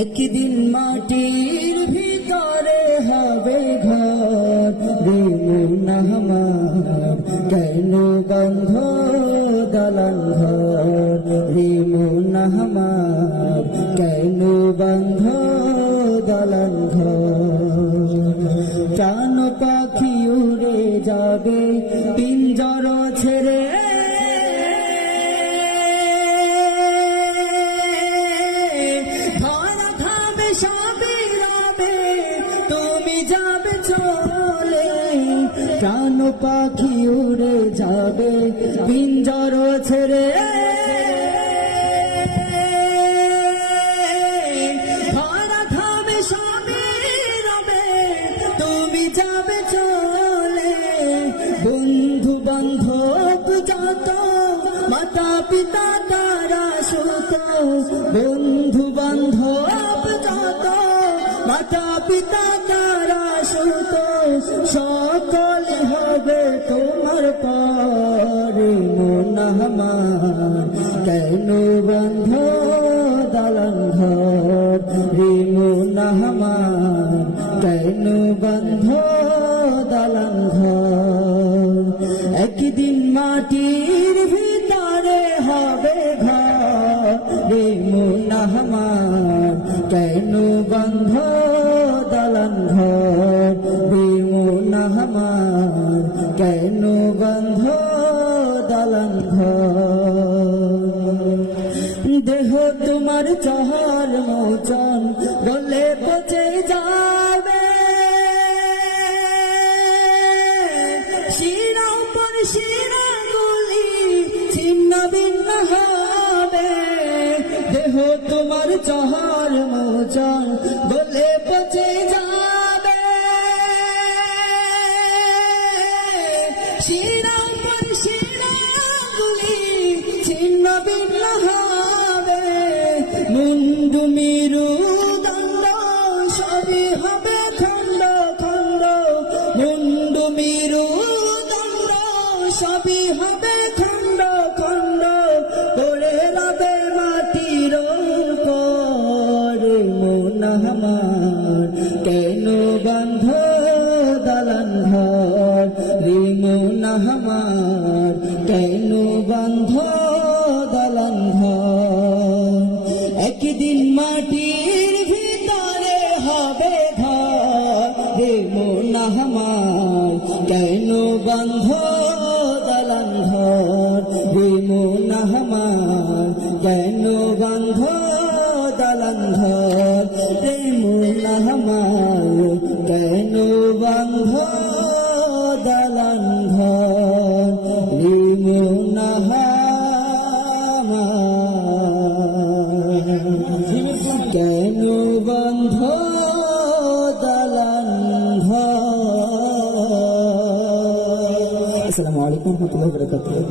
একদিন মাটির ভিতরে হবে ঘর রে মন আমার, কেন বন্ধ দালান ঘর রে মন আমার, কেন বন্ধ দালান ঘর। প্রাণ পাখি উড়ে যাবে পিঞ্জর ছেড়ে, তুমি যাবে চলে। প্রাণ পাখি উড়ে যাবে পিঞ্জর ছেড়ে, ধরা খাবে সবই রবে, তুমি যাবে চলে। বন্ধু বান্ধব যত, মাতা পিতা তারা সুত, বন্ধু বান্ধব যত, মাতা পিতা তারা সুত, সকল হবে তোমার পরে মন আমার, কেন বন্ধ দালান ঘর রে মন আমার, কেন বন্ধ দালান ঘর। একদিন মাটির ভিতরে হবে ঘর রে মন আমার, কেন বন্ধ দালান ঘর রে মন আমার, কেন বন্ধ দালান ঘর। দেহ তোমার চহর মোচন বলে পচে যাবে, শিরা উপর শিরা গুলি ছিন্ন ভিন্ন হবে। দেহ তোমার চহর মোচন বলে পচে যাবে, শিরা উপর শিরা গুলি ছিন্ন ভিন্ন হবে। মুন্ডু মিরু দণ্ড সবই হবে খণ্ড খণ্ড, মুন্ডু মিরু দণ্ড সবই হবে খণ্ড খণ্ড, পড়ে রবে মাটির পরে মন আমার, কেন বন্ধ দালান ঘর রে মন আমার, কেন বন্ধ দালান ঘর। একদিন মাটির ভিতরে হবে ঘর রে মন আমার, কেন বন্ধ দালান ঘর রে মন আমার, কেন বন্ধ দালান ঘর রে মন আমার, কেন বন্ধ দালান ঘর রে মন আমার, কেন বন্ধ দালান ঘর। আসসালামু আলাইকুম ওয়া রাহমাতুল্লাহি ওয়া বারাকাতুহু।